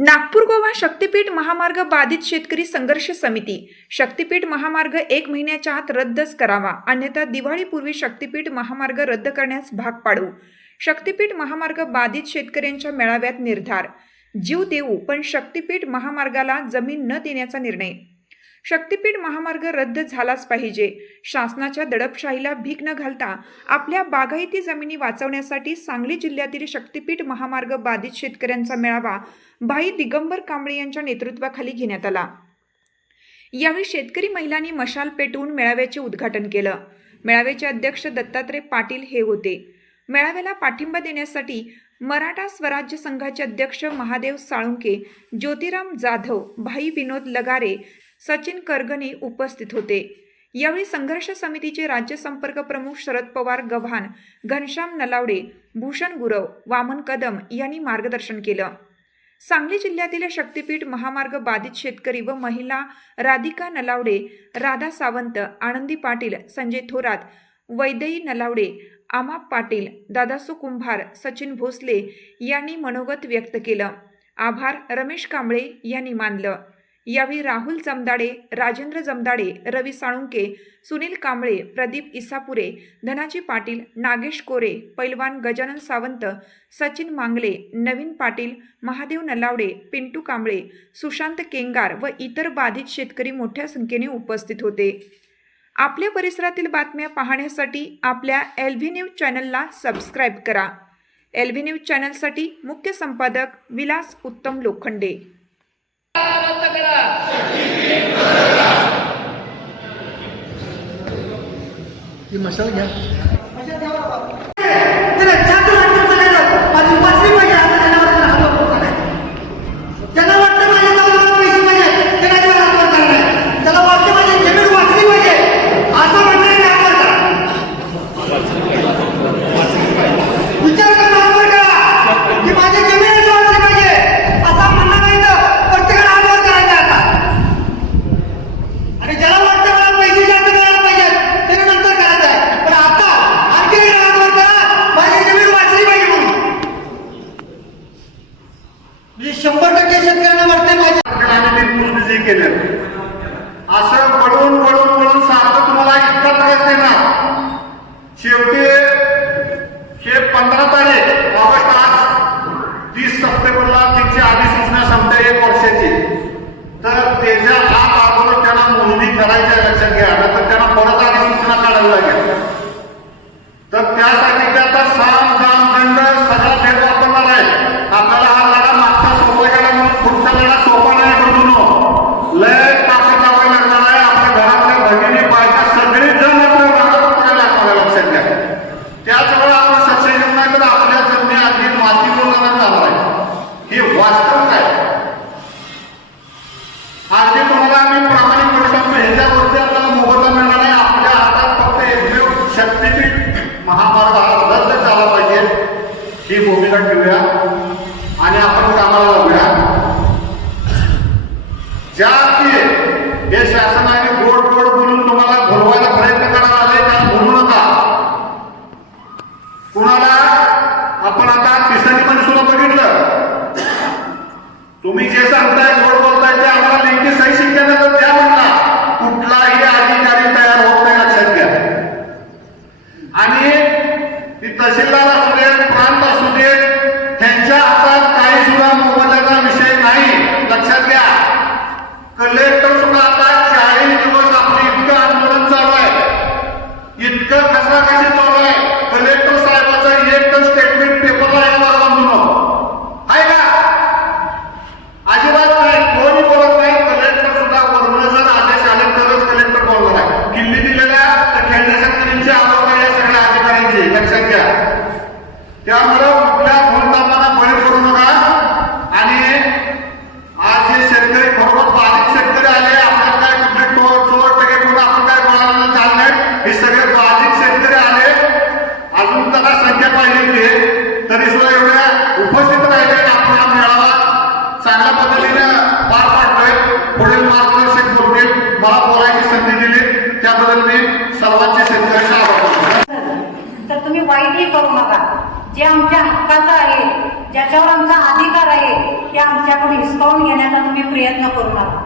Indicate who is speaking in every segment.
Speaker 1: नागपूर गोवा शक्तीपीठ महामार्ग बाधित शेतकरी संघर्ष समिती. शक्तीपीठ महामार्ग एक महिन्याच्या आत रद्दच करावा. अन्यथा दिवाळीपूर्वी शक्तीपीठ महामार्ग रद्द करण्यास भाग पाडू. शक्तीपीठ महामार्ग बाधित शेतकऱ्यांच्या मेळाव्यात निर्धार. जीव देऊ पण शक्तीपीठ महामार्गाला जमीन न देण्याचा निर्णय. शक्तिपीठ महामार्ग रद्द झालाच पाहिजे. शासनाच्या दडपशाहीला भीक न घालता आपल्या बागायती जमिनी वाचवण्यासाठी सांगली जिल्ह्यातील शक्तिपीठ महामार्ग बाधित शेतकऱ्यांचा मेळावा भाई दिगंबर कांबळे यांच्या नेतृत्वाखाली घेण्यात आला. यावेळी शेतकरी महिलांनी मशाल पेटवून मेळाव्याचे उद्घाटन केलं. मेळाव्याचे अध्यक्ष दत्तात्रय पाटील हे होते. मेळाव्याला पाठिंबा देण्यासाठी मराठा स्वराज्य संघाचे अध्यक्ष महादेव साळुंके ज्योतिराम जाधव भाई विनोद लगारे सचिन करगणे उपस्थित होते. यावेळी संघर्ष समितीचे राज्य संपर्क प्रमुख शरद पवार गव्हाण घनश्याम नलावडे भूषण गुरव वामन कदम यांनी मार्गदर्शन केलं. सांगली जिल्ह्यातील शक्तीपीठ महामार्ग बाधित शेतकरी व महिला राधिका नलावडे राधा सावंत आनंदी पाटील संजय थोरात वैदई नलावडे आमाप पाटील दादासू कुंभार सचिन भोसले यांनी मनोगत व्यक्त केलं. आभार रमेश कांबळे यांनी मानलं. यावेळी राहुल जमदाडे राजेंद्र जमदाडे रवी साळुंके सुनील कांबळे प्रदीप इसापुरे धनाजी पाटील नागेश कोरे पैलवान गजानन सावंत सचिन मांगले नवीन पाटील महादेव नलावडे पिंटू कांबळे सुशांत केंगार व इतर बाधित शेतकरी मोठ्या संख्येने उपस्थित होते. आपल्या परिसरातील बातम्या पाहण्यासाठी आपल्या एल व्ही न्यूज चॅनलला सबस्क्राईब करा. एल व्ही न्यूज चॅनलसाठी मुख्य संपादक विलास उत्तम लोखंडे.
Speaker 2: ही मशाल घ्या
Speaker 3: त्याला जादू वाटतं सगळ्यांना. माझी वाचली पाहिजे आता जनावरांना हात वर करायला. ज्याला वाटतं माझ्या जवळ पैसे पाहिजे, त्याला जवळ हात वर करायला. ज्याला वाटतं माझी जमीन वाचली पाहिजे, असं म्हणणाऱ्याने हात वर करा. विचार करून हात वर करा, की माझी जमीनच वाचली पाहिजे. असं म्हणणं नाही तर प्रत्येकाला हात वर करायचा आता. आणि ज्याला वाटतं मला पैसे जास्त मिळायला पाहिजेत, त्याने नंतर करायचं आहे. पण आता आणखी एकदा हात वर करा, माझी जमीन वाचली पाहिजे म्हणून. म्हणजे शंभर टक्के शेतकऱ्यांना वाटते पाहिजे
Speaker 4: आणि मी केलं असं वळून वळून वळून सारखं तुम्हाला इतका त्रास देणार शेवटी हे पंधरा तारीख ऑगस्ट आज तीस सप्टेंबरला त्यांची अधिसूचना संपते एक वर्षाची. तर त्याच्या आत अगोदर त्यांना मोजणी करायच्या लक्षात घ्या. तर त्यांना परत अधिसूचना काढावी लागेल. महामार्ग हा रद्द झाला पाहिजे. ही भूमिका ठेवूया. आणि आपण कामाला लावूया ज्या की हे शासनाने गोड गोड बोलून तुम्हाला घोलवायला प्रयत्न करायला आले त्याला बोलू नका? कुणाला? आपण आता किसानीमध्ये सुद्धा बघितलं. तुम्ही जे सांगताय गोड बोलताय त्या पाहिजे ते. तरी सुद्धा एवढ्या उपस्थित राहिले आपला मेळावा चांगल्या पद्धतीने पार पाडतोय. पुढे मार्गदर्शक बोलतील. मला बोलायची संधी दिली. त्याबद्दल मी सर्वांचे शेतकऱ्यांना
Speaker 5: तर तुम्ही वाईटही करू नका. जे आमच्या हक्काचं आहे ज्याच्यावर आमचा अधिकार आहे ते आमच्याकडून हिसकावून घेण्याचा तुम्ही प्रयत्न करू नका.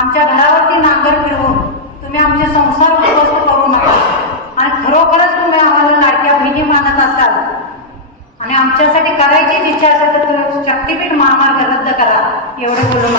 Speaker 5: आमच्या घरावरती नांगर फिरवून तुम्ही आमचे संसार उद्ध्वस्त करू नका. आणि खरोखरच तुम्ही आम्हाला लाडक्या बहिणी मानत असाल आमच्यासाठी करायची इच्छा असेल तर तुम्ही शक्तीपीठ महामार्ग रद्द करा. एवढं बोलून